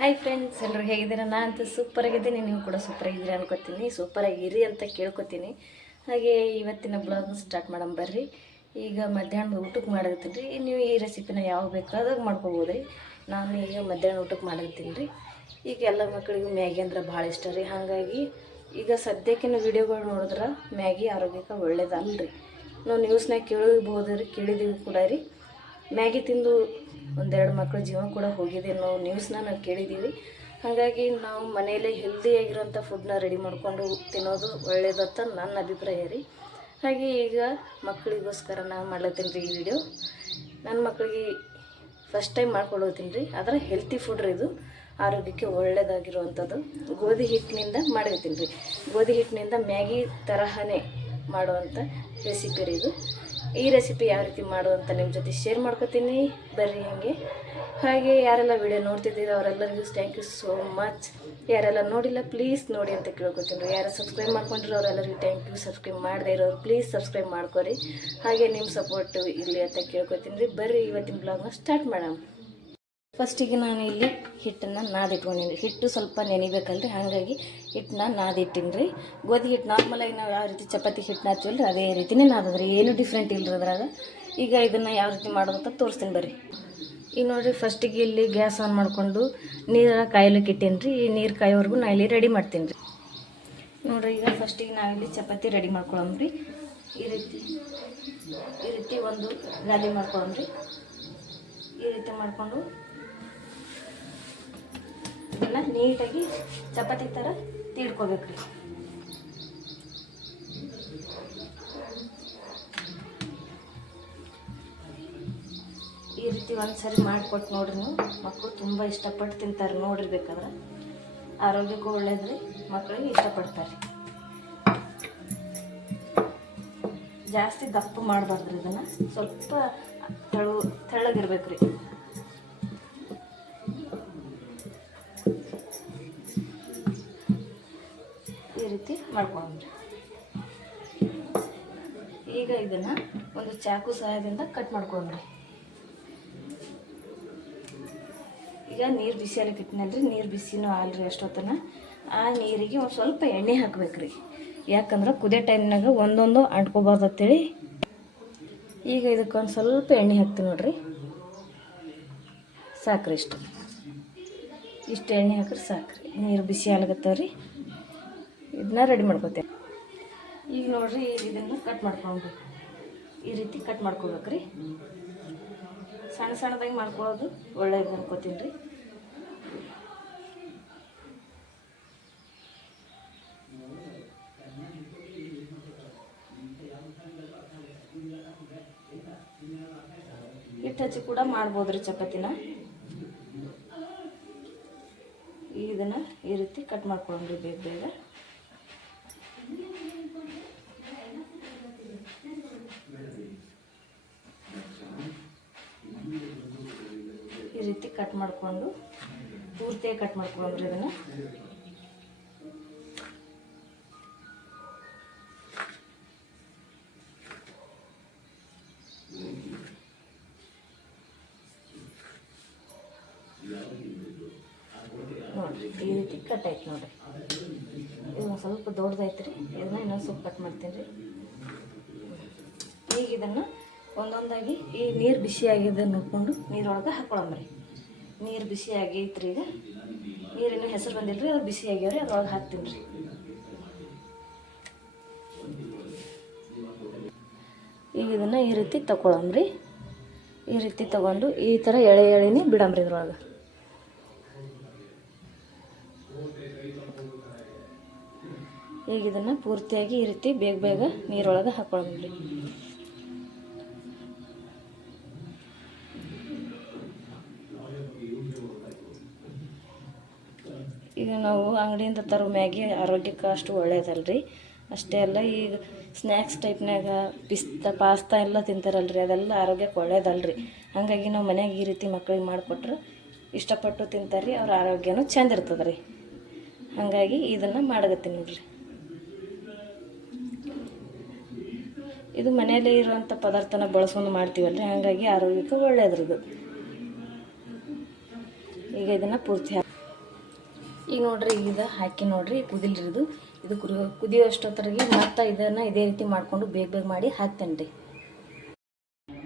Hi friends, ಎಲ್ಲರೂ ಹೇಗಿದ್ದೀರಾ? ನಾನು ಅಂತೂ ಸೂಪರಾಗಿದ್ದೀನಿ. ನೀವು ಕೂಡ ಸೂಪರಾಗಿದ್ದೀರಾ ಅನ್ಕೋತೀನಿ. ಸೂಪರಾಗಿರಿ ಅಂತ ಕೇಳ್ಕೊತೀನಿ. ಹಾಗೆ ಇವತ್ತಿನ ಬ್ಲಾಗ್ ಸ್ಟಾರ್ಟ್ ಮಾಡೋಣ ಬರ್ರಿ. ಈಗ ಮಧ್ಯಾಹ್ನದ ಊಟಕ್ಕೆ ಮಾಡತ್ತೀನಿ ರೀ. ನೀವು ಈ ರೆಸಿಪಿನ ಯಾವ ಬೇಕಾದಾಗ ಮಾಡ್ಕೋಬೋದು ರೀ. ನಾನು ಈಗ ಮಧ್ಯಾಹ್ನ ಊಟಕ್ಕೆ ಮಾಡತ್ತೀನಿ ರೀ. ಈಗ ಎಲ್ಲ ಮಕ್ಕಳಿಗೂ ಮ್ಯಾಗಿ ಅಂದ್ರೆ ಭಾಳ ಇಷ್ಟ ರೀ. ಹಾಗಾಗಿ ಈಗ ಸದ್ಯಕ್ಕಿನ ವೀಡಿಯೋಗಳು ನೋಡಿದ್ರೆ ಮ್ಯಾಗಿ ಆರೋಗ್ಯಕ್ಕೆ ಒಳ್ಳೇದಲ್ಲ ರೀ. ನಾವು ನ್ಯೂಸ್ನಾಗ ಕೇಳಿರ್ಬೋದು ರೀ, ಕೇಳಿದ್ದೀವಿ ಕೂಡ ರೀ. ಮ್ಯಾಗಿ ತಿಂದು ಒಂದೆರಡು ಮಕ್ಕಳ ಜೀವ ಕೂಡ ಹೋಗಿದೆ ನಾವು ನ್ಯೂಸ್ನ ನಾವು ಕೇಳಿದ್ದೀವಿ. ಹಾಗಾಗಿ ನಾವು ಮನೆಯಲ್ಲೇ ಹೆಲ್ದಿಯಾಗಿರೋಂಥ ಫುಡ್ನ ರೆಡಿ ಮಾಡಿಕೊಂಡು ತಿನ್ನೋದು ಒಳ್ಳೇದಂತ ನನ್ನ ಅಭಿಪ್ರಾಯ ರೀ. ಹಾಗೆ ಈಗ ಮಕ್ಕಳಿಗೋಸ್ಕರ ನಾನು ಮಾಡ್ಲತ್ತೀನಿ ರೀ ಈ ವಿಡಿಯೋ. ನನ್ನ ಮಕ್ಕಳಿಗೆ ಫಸ್ಟ್ ಟೈಮ್ ಮಾಡ್ಕೊಡೋತೀನಿ ರೀ. ಆದರೆ ಹೆಲ್ತಿ ಫುಡ್ ರೀ ಇದು, ಆರೋಗ್ಯಕ್ಕೆ ಒಳ್ಳೆಯದಾಗಿರುವಂಥದ್ದು. ಗೋಧಿ ಹಿಟ್ಟಿನಿಂದ ಮಾಡಿರ್ತೀನಿ ರೀ. ಗೋಧಿ ಹಿಟ್ಟಿನಿಂದ ಮ್ಯಾಗಿ ತರಹನೇ ಮಾಡುವಂಥ ರೆಸಿಪಿ ರೀ ಇದು. ಈ ರೆಸಿಪಿ ಯಾವ ರೀತಿ ಮಾಡುವಂತ ನಿಮ್ಮ ಜೊತೆ ಶೇರ್ ಮಾಡ್ಕೊತೀನಿ ಬರ್ರಿ. ಹಾಗೆ ಯಾರೆಲ್ಲ ವಿಡಿಯೋ ನೋಡ್ತಿದ್ದೀರೋ ಅವರೆಲ್ಲರಿಗೂ ಥ್ಯಾಂಕ್ ಯು ಸೋ ಮಚ್. ಯಾರೆಲ್ಲ ನೋಡಿಲ್ಲ ಪ್ಲೀಸ್ ನೋಡಿ ಅಂತ ಕೇಳ್ಕೊತೀನಿ ರೀ. ಯಾರು ಸಬ್ಸ್ಕ್ರೈಬ್ ಮಾಡ್ಕೊಂಡಿರೋ ಅವರೆಲ್ಲರಿಗೂ ಥ್ಯಾಂಕ್ ಯು. ಸಬ್ಸ್ಕ್ರೈಬ್ ಮಾಡದೇ ಇರೋರು ಪ್ಲೀಸ್ ಸಬ್ಸ್ಕ್ರೈಬ್ ಮಾಡ್ಕೊರಿ. ಹಾಗೆ ನಿಮ್ಮ ಸಪೋರ್ಟು ಇರಲಿ ಅಂತ ಕೇಳ್ಕೊತೀನಿ ರೀ. ಬರ್ರಿ ಇವತ್ತಿನ ಬ್ಲಾಗ್ನ ಸ್ಟಾರ್ಟ್ ಮಾಡೋಣ. ಫಸ್ಟಿಗೆ ನಾನು ಇಲ್ಲಿ ಹಿಟ್ಟನ್ನು ನಾದಿಟ್ಕೊಂಡಿನಿ. ಹಿಟ್ಟು ಸ್ವಲ್ಪ ನೆನಿಬೇಕಲ್ರಿ, ಹಾಗಾಗಿ ಹಿಟ್ಟನ್ನ ನಾದಿಟ್ಟಿನಿ ರೀ. ಗೋಧಿ ಹಿಟ್ಟು ನಾರ್ಮಲಾಗಿ ನಾವು ಯಾವ ರೀತಿ ಚಪಾತಿ ಹಿಟ್ಟು ನಾದ್ತೀವಲ್ರಿ ಅದೇ ರೀತಿನೇ ನಾದದ್ರಿ, ಏನು ಡಿಫ್ರೆಂಟ್ ಇಲ್ಲರಿ ಅದ್ರಾಗ. ಈಗ ಇದನ್ನು ಯಾವ ರೀತಿ ಮಾಡೋದು ಅಂತ ತೋರಿಸ್ತೀನಿ ಬರ್ರಿ. ಈಗ ನೋಡಿರಿ, ಫಸ್ಟಿಗೆ ಇಲ್ಲಿ ಗ್ಯಾಸ್ ಆನ್ ಮಾಡಿಕೊಂಡು ನೀರು ಕಾಯಲಿಕ್ಕೆ ಇಟ್ಟೇನಿ ರೀ. ಈ ನೀರು ಕಾಯೋವರೆಗೂ ನಾ ಇಲ್ಲಿ ರೆಡಿ ಮಾಡ್ತೀನಿ ರೀ. ನೋಡಿರಿ, ಈಗ ಫಸ್ಟಿಗೆ ನಾವಿಲ್ಲಿ ಚಪಾತಿ ರೆಡಿ ಮಾಡ್ಕೊಳ್ಳೋಮ್ರಿ. ಈ ರೀತಿ ಒಂದು ಗಾಲಿ ಮಾಡ್ಕೊಳ್ಳೋಮ್ರಿ. ಈ ರೀತಿ ಮಾಡಿಕೊಂಡು ಇದನ್ನು ನೀಟಾಗಿ ಚಪಾತಿ ಥರ ತೀಡ್ಕೋಬೇಕ್ರಿ. ಈ ರೀತಿ ಒಂದು ಸರಿ ಮಾಡಿಕೊಟ್ಟು ನೋಡ್ರಿ. ನೀವು ಮಕ್ಕಳು ತುಂಬ ಇಷ್ಟಪಟ್ಟು ತಿಂತಾರೆ ನೋಡಿರ್ಬೇಕಾದ್ರೆ. ಆರೋಗ್ಯಕ್ಕೂ ಒಳ್ಳೇದ್ರಿ, ಮಕ್ಕಳಿಗೆ ಇಷ್ಟಪಡ್ತಾರೆ. ಜಾಸ್ತಿ ದಪ್ಪ ಮಾಡಬಾರ್ದ್ರಿ, ಇದನ್ನು ಸ್ವಲ್ಪ ತೆಳ್ಳಗಿರ್ಬೇಕು ರೀ. ಈ ರೀತಿ ಮಾಡ್ಕೊಂಡ್ರಿ. ಈಗ ಇದನ್ನು ಒಂದು ಚಾಕು ಸಹಾಯದಿಂದ ಕಟ್ ಮಾಡ್ಕೊಂಡ್ರಿ. ಈಗ ನೀರು ಬಿಸಿ ಆಗಲಿಕ್ಕೆ ಇಟ್ಟಿನಲ್ರಿ, ನೀರು ಬಿಸಿನೂ ಆಲ್ರಿ ಅಷ್ಟೊತ್ತನ. ಆ ನೀರಿಗೆ ಒಂದು ಸ್ವಲ್ಪ ಎಣ್ಣೆ ಹಾಕ್ಬೇಕ್ರಿ. ಯಾಕಂದ್ರೆ ಕುದಿಯೋ ಟೈಮ್ನಾಗ ಒಂದೊಂದು ಅಂಟ್ಕೋಬಾರ್ದು ಅಂತೇಳಿ. ಈಗ ಇದಕ್ಕೊಂದು ಸ್ವಲ್ಪ ಎಣ್ಣೆ ಹಾಕ್ತೀನಿ ನೋಡ್ರಿ. ಸಾಕ್ರಿ, ಇಷ್ಟು ಎಣ್ಣೆ ಹಾಕ್ರಿ ಸಾಕ್ರಿ. ನೀರು ಬಿಸಿ ಆಗ್ಲತ್ತವ್ರಿ. ಇದನ್ನ ರೆಡಿ ಮಾಡ್ಕೋತೇವೆ. ಈಗ ನೋಡ್ರಿ, ಈಗ ಇದನ್ನು ಕಟ್ ಮಾಡ್ಕೊಂಡ್ರಿ. ಈ ರೀತಿ ಕಟ್ ಮಾಡ್ಕೋಬೇಕ್ರಿ. ಸಣ್ಣ ಸಣ್ಣದಾಗಿ ಮಾಡ್ಕೊಳ್ಳೋದು ಒಳ್ಳೇದು ಅನ್ಕೋತೀನಿ ರೀ. ಹಿಟ್ಟು ಹಚ್ಚಿ ಕೂಡ ಮಾಡ್ಬೋದ್ರಿ ಚಪಾತಿನ. ಇದನ್ನು ಈ ರೀತಿ ಕಟ್ ಮಾಡ್ಕೊಂಡ್ರಿ ಬೇಗ ಬೇಗ. ಈ ರೀತಿ ಕಟ್ ಮಾಡಿಕೊಂಡು ಪೂರ್ತಿಯಾಗಿ ಕಟ್ ಮಾಡ್ಕೊಂಡ್ರಿ ಇದನ್ನು. ನೋಡಿರಿ, ಈ ರೀತಿ ಕಟ್ ಆಯ್ತು ನೋಡಿರಿ. ಇದು ಸ್ವಲ್ಪ ದೊಡ್ಡದಾಯ್ತು ರೀ. ಇದನ್ನ ಇನ್ನೊಂದು ಸ್ವಲ್ಪ ಕಟ್ ಮಾಡ್ತೀನಿ ರೀ. ಈಗ ಇದನ್ನು ಒಂದೊಂದಾಗಿ ಈ ನೀರು ಬಿಸಿ ಆಗಿದೆ ನೋಡಿಕೊಂಡು ನೀರೊಳಗೆ ಹಾಕ್ಕೊಳಮ್ರಿ. ನೀರು ಬಿಸಿ ಆಗೈತ್ರಿ. ಈಗ ನೀರಿನ ಹೆಸರು ಬಂದಿಲ್ಲ ರೀ, ಅದು ಬಿಸಿ ಆಗ್ಯಾವ್ರಿ. ಅದ್ರೊಳಗೆ ಹಾಕ್ತೀನಿ ರೀ. ಈಗ ಇದನ್ನು ಈ ರೀತಿ ತಗೊಳಮ್ರಿ. ಈ ರೀತಿ ತಗೊಂಡು ಈ ಥರ ಎಳೆನೇ ಬಿಡಮ್ರಿ ಇದ್ರೊಳಗೆ. ಈಗ ಇದನ್ನು ಪೂರ್ತಿಯಾಗಿ ಈ ರೀತಿ ಬೇಗ ಬೇಗ ನೀರೊಳಗೆ ಹಾಕ್ಕೊಳಮ್ರಿ. ಈಗ ನಾವು ಅಂಗಡಿಯಿಂದ ತರೋ ಮ್ಯಾಗಿ ಆರೋಗ್ಯಕ್ಕೆ ಅಷ್ಟು ಒಳ್ಳೇದಲ್ರಿ. ಅಷ್ಟೇ ಅಲ್ಲ, ಈಗ ಸ್ನ್ಯಾಕ್ಸ್ ಟೈಪ್ನಾಗ ಪಾಸ್ತಾ ಎಲ್ಲ ತಿಂತಾರಲ್ರಿ, ಅದೆಲ್ಲ ಆರೋಗ್ಯಕ್ಕೆ ಒಳ್ಳೇದಲ್ರಿ. ಹಾಗಾಗಿ ನಾವು ಮನ್ಯಾಗ ಈ ರೀತಿ ಮಕ್ಕಳಿಗೆ ಮಾಡಿಕೊಟ್ರೆ ಇಷ್ಟಪಟ್ಟು ತಿಂತಾರೆ ರೀ. ಅವ್ರ ಆರೋಗ್ಯನೂ ಚೆಂದ ಇರ್ತದೆ ರೀ. ಹಾಗಾಗಿ ಇದನ್ನು ಮಾಡಗತ್ತೀನಿ ನೋಡ್ರಿ. ಇದು ಮನೆಯಲ್ಲೇ ಇರುವಂಥ ಪದಾರ್ಥನ ಬಳಸ್ಕೊಂಡು ಮಾಡ್ತೀವಲ್ರಿ, ಹಾಗಾಗಿ ಆರೋಗ್ಯಕ್ಕೆ ಒಳ್ಳೆಯದ್ರದ್ದು. ಈಗ ಇದನ್ನು ಪೂರ್ತಿ ಈಗ ನೋಡ್ರಿ ಇದು ಹಾಕಿ ನೋಡ್ರಿ ಕುದಿಲ್ರಿ ಇದು ಕುದಿಯೋ ಅಷ್ಟೊತ್ತರಿಗೆ ಮತ್ತು ಇದನ್ನು ಇದೇ ರೀತಿ ಮಾಡಿಕೊಂಡು ಬೇಗ ಮಾಡಿ ಹಾಕ್ತೇನೆ ರೀ.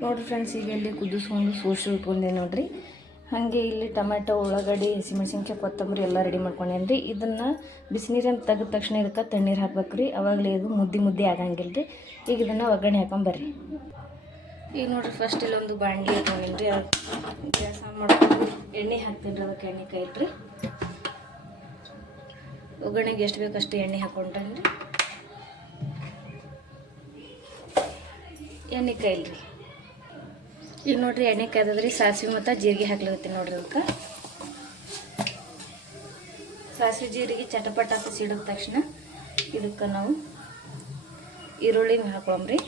ನೋಡಿರಿ ಫ್ರೆಂಡ್ಸ್, ಈಗ ಇಲ್ಲಿ ಕುದಿಸ್ಕೊಂಡು ಸೋಸಿ ಇಟ್ಕೊಂಡೆ ನೋಡಿರಿ. ಹಾಗೆ ಇಲ್ಲಿ ಟೊಮೆಟೊ, ಉಳ್ಳಾಗಡ್ಡಿ, ಹಸಿಮೆಣ್ಸಿನ್ಕಾಯಿ, ಕೊತ್ತಂಬರಿ ಎಲ್ಲ ರೆಡಿ ಮಾಡ್ಕೊಂಡೇನಿ ರೀ. ಇದನ್ನು ಬಿಸಿನೀರನ್ನು ತೆಗೆದ ತಕ್ಷಣ ಇದಕ್ಕೆ ತಣ್ಣೀರು ಹಾಕ್ಬೇಕು ರೀ. ಅವಾಗಲೇ ಇದು ಮುದ್ದೆ ಆಗಂಗಿಲ್ಲ ರೀ. ಈಗ ಇದನ್ನು ಒಗ್ಗರಣೆ ಹಾಕೊಂಬರ್ರಿ. ಈಗ ನೋಡಿರಿ ಫಸ್ಟ್ ಇಲ್ಲೊಂದು ಬಾಂಡ್ಲಿ ಇಟ್ಕೊಂಡೇನಿ ರೀ. ಗ್ಯಾಸ್ ಆನ್ ಮಾಡ್ಕೊಂಡು ಎಣ್ಣೆ ಹಾಕ್ತೀನಿ ರೀ. ಅದಕ್ಕೆ ಎಣ್ಣೆ ಕಾಯ್ತ್ರಿ. ಒಗ್ಗರಣೆಗೆ ಎಷ್ಟು ಬೇಕಷ್ಟು ಎಣ್ಣೆ ಹಾಕ್ಕೊಂಡ್ರಿ. ಎಣ್ಣೆ ಕಾಯಿಲ್ರಿ. ಈಗ ನೋಡ್ರಿ ಎಣ್ಣೆ ಕಾಯ್ದದ್ರಿ. ಸಾಸಿವೆ ಮತ್ತು ಜೀರಿಗೆ ಹಾಕ್ಲಿಕತ್ತೀನಿ ನೋಡ್ರಿ. ಅದಕ್ಕೆ ಸಾಸಿವೆ ಜೀರಿಗೆ ಚಟಪಟ ಅಂತ ಸಿಡಿದ ತಕ್ಷಣ ಇದಕ್ಕೆ ನಾವು ಈರುಳ್ಳಿ ಹಾಕೊಳಮ್ರಿ.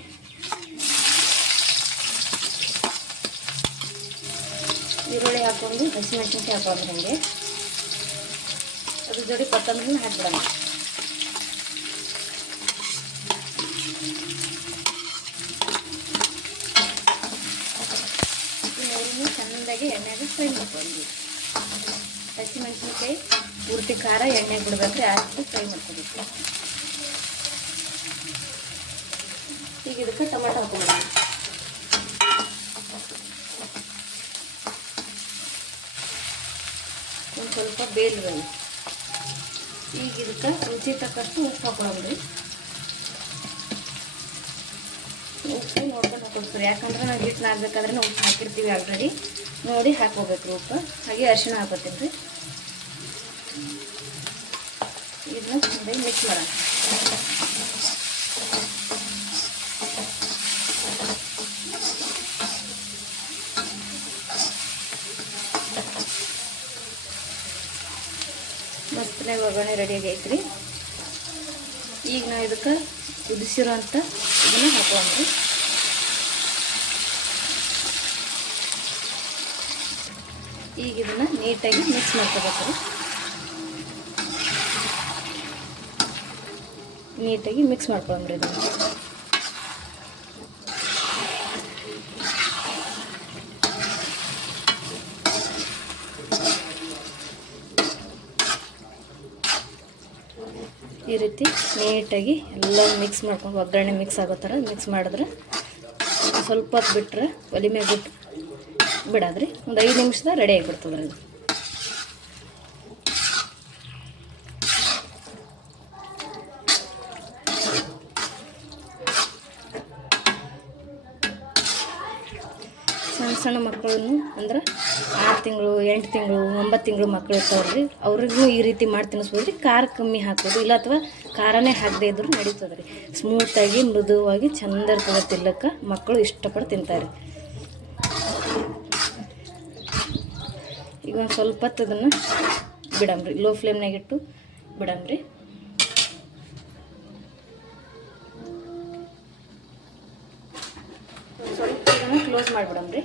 ಈರುಳ್ಳಿ ಹಾಕೊಂಡು ಹಸಿಮೆಣ್ಸಿನ್ಕಾಯಿ ಹಾಕೊಳಮ್ರಿ. ಹಂಗೆ ಅದ್ರ ಜೋಡಿ ಕೊತ್ತಂಬರಿನ ಹಾಕ್ಬಿಡೋಣ. ಚೆಂದಾಗಿ ಎಣ್ಣೆಗೆ ಫ್ರೈ ಮಾಡ್ಕೊಂಡ್ವಿ. ಹಸಿಮೆಣ್ಸಿನ್ಕಾಯಿ ಪೂರ್ತಿ ಖಾರ ಎಣ್ಣೆಗೆ ಬಿಡ್ಬೇಕ್ರಿ. ಅಷ್ಟು ಫ್ರೈ ಮಾಡ್ಕೊಬೇಕು. ಈಗ ಇದಕ್ಕೆ ಟೊಮೆಟೊ ಹಾಕೊಂಡ್ಬಿಡೋಣ. ಒಂದು ಸ್ವಲ್ಪ ಬೇಲ್ರಿ. ಈಗ ಇದಕ್ಕೆ ರುಚಿ ತಕ್ಕಷ್ಟು ಉಪ್ಪು ಹಾಕೊಳ್ಳೋಣ್ರಿ. ಉಪ್ಪು ನೋಡ್ಕೊಂಡು ಹಾಕೊಡ್ತೀವಿ. ಯಾಕಂದ್ರೆ ನಾವು ಹಿಟ್ಟು ನಾದಬೇಕಾದ್ರೆ ಉಪ್ಪು ಹಾಕಿರ್ತೀವಿ ಆಲ್ರೆಡಿ. ನೋಡಿ ಹಾಕೋಬೇಕು ಉಪ್ಪು. ಹಾಗೆ ಅರಿಶಿಣ ಹಾಕೋತೀನಿ ರೀ. ಇದನ್ನ ಚೆನ್ನಾಗಿ ಮಿಕ್ಸ್ ಮಾಡೋಣ. ಮಸ್ತನೇ ಒಗ್ಗರಣೆ ರೆಡಿಯಾಗಿ ಐತ್ರಿ. ಈಗ ನಾವು ಇದಕ್ಕೆ ಕುದಿಸಿರೋಂಥ ಇದನ್ನು ಹಾಕೋಣ್ರಿ. ಈಗ ಇದನ್ನು ನೀಟಾಗಿ ಮಿಕ್ಸ್ ಮಾಡ್ಕೋಬೇಕು. ನೀಟಾಗಿ ಮಿಕ್ಸ್ ಮಾಡ್ಕೊಂಡ್ರಿ. ಇದನ್ನು ಈ ರೀತಿ ನೀಟಾಗಿ ಎಲ್ಲ ಮಿಕ್ಸ್ ಮಾಡ್ಕೊಂಡು ಒಗ್ಗರಣೆ ಮಿಕ್ಸ್ ಆಗೋ ಥರ ಮಿಕ್ಸ್ ಮಾಡಿದ್ರೆ ಸ್ವಲ್ಪ ಹೊತ್ತು ಬಿಟ್ಟರೆ ಒಲೆ ಮೇಲೆ ಬಿಡೋದ್ರಿ. ಒಂದು 5 ನಿಮಿಷದ ರೆಡಿ ಆಗಿಬಿಡ್ತದ್ರಿ ಇದು. ಸಣ್ಣ ಮಕ್ಕಳನ್ನು ಅಂದ್ರೆ 6 ತಿಂಗಳು, 8 ತಿಂಗಳು, 9 ತಿಂಗಳು ಮಕ್ಕಳು ಇರ್ತಾವ್ರಿ. ಅವ್ರಿಗೂ ಈ ರೀತಿ ಮಾಡಿ ತಿನ್ನಿಸ್ಬೋದು ರೀ. ಖಾರ ಕಮ್ಮಿ ಹಾಕೋದು, ಇಲ್ಲ ಅಥವಾ ಖಾರನೇ ಹಾಕದೇ ಇದ್ರೂ ನಡೀತದೆ ರೀ. ಸ್ಮೂತಾಗಿ ಮೃದುವಾಗಿ ಚಂದ ಇರ್ತದೆ ತಿನ್ನಕ್ಕೆ. ಮಕ್ಕಳು ಇಷ್ಟಪಟ್ಟು ತಿಂತಾರೆ. ಈಗ ಒಂದು ಸ್ವಲ್ಪ ಹೊತ್ತು ಅದನ್ನು ಬಿಡಮ್ರಿ. ಲೋ ಫ್ಲೇಮ್ನಾಗಿಟ್ಟು ಬಿಡಮ್ರಿ. ಸ್ವಲ್ಪ ಇದನ್ನು ಕ್ಲೋಸ್ ಮಾಡಿಬಿಡಮ್ರಿ.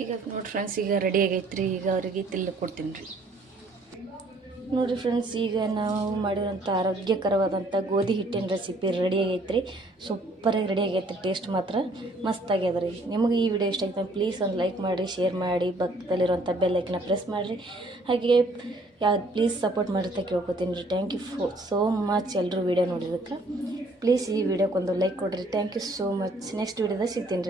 ಈಗ ನೋಡಿ ಫ್ರೆಂಡ್ಸ್, ಈಗ ರೆಡಿ ಆಗೈತ್ರಿ. ಈಗ ಅವರಿಗೆ ತಿನ್ನಲಿಕ್ಕೆ ಕೊಡ್ತೀನಿ ರೀ. ನೋಡಿರಿ ಫ್ರೆಂಡ್ಸ್, ಈಗ ನಾವು ಮಾಡಿರೋಂಥ ಆರೋಗ್ಯಕರವಾದಂಥ ಗೋಧಿ ಹಿಟ್ಟಿನ ರೆಸಿಪಿ ರೆಡಿ ಆಗೈತ್ರಿ. ಸೂಪರಾಗಿ ರೆಡಿ ಆಗೈತ್ರಿ. ಟೇಸ್ಟ್ ಮಾತ್ರ ಮಸ್ತ್ ಆಗ್ಯದ ರೀ. ನಿಮಗೆ ಈ ವಿಡಿಯೋ ಇಷ್ಟ ಆಯ್ತು ಪ್ಲೀಸ್ ಒಂದು ಲೈಕ್ ಮಾಡಿ, ಶೇರ್ ಮಾಡಿ, ಪಕ್ಕದಲ್ಲಿರುವಂಥ ಬೆಲ್ ಐಕನ್ನ ಪ್ರೆಸ್ ಮಾಡಿರಿ. ಹಾಗೆ ಪ್ಲೀಸ್ ಸಪೋರ್ಟ್ ಮಾಡಿರ್ತಾ ಕೇಳ್ಕೊತೀನಿ ರೀ. Thank you so much. ಎಲ್ಲರೂ ವಿಡಿಯೋ ನೋಡಿದ್ದಕ್ಕೆ ಪ್ಲೀಸ್ ಈ ವಿಡಿಯೋಕ್ಕೊಂದು ಲೈಕ್ ಕೊಡಿರಿ. Thank you so much. Next ವಿಡಿಯೋದಾಗ ಸಿಗ್ತೀನಿ ರೀ.